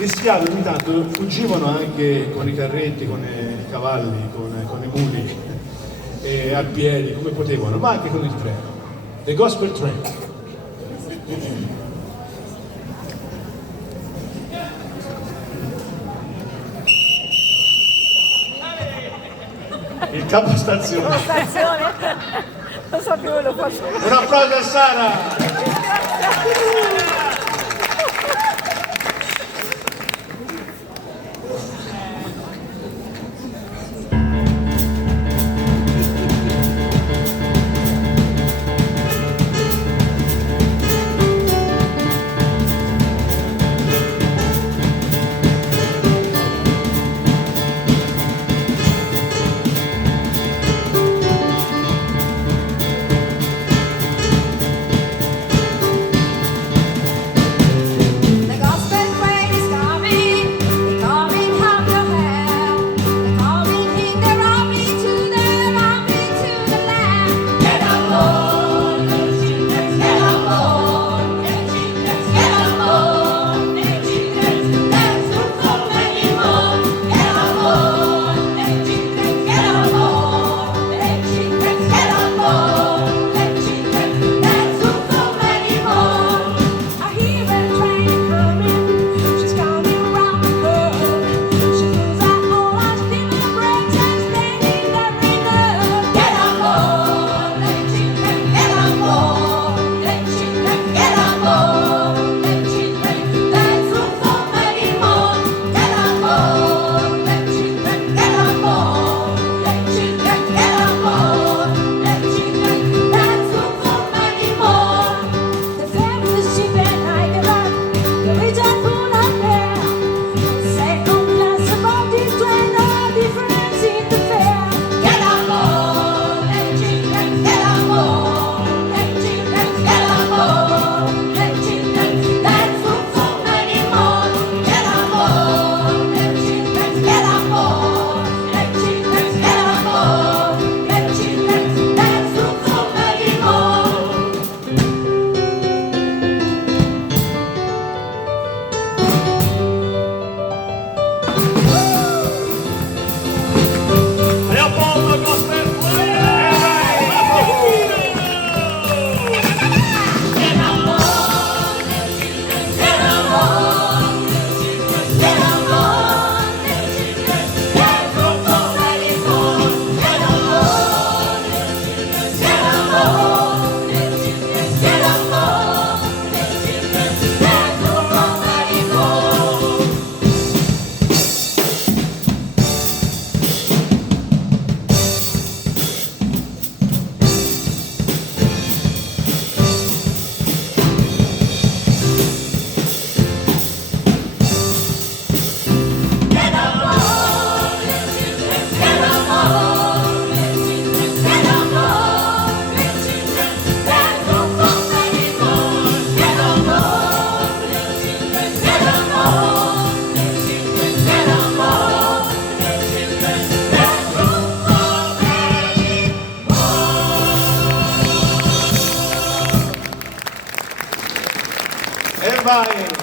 Gli schiavi ogni tanto fuggivano anche con i carretti, con i cavalli, con i muli, e a piedi, come potevano, ma anche con il treno. The Gospel Train. Il capostazione. Non so più lo faccio. Un applauso a Sara! E vai!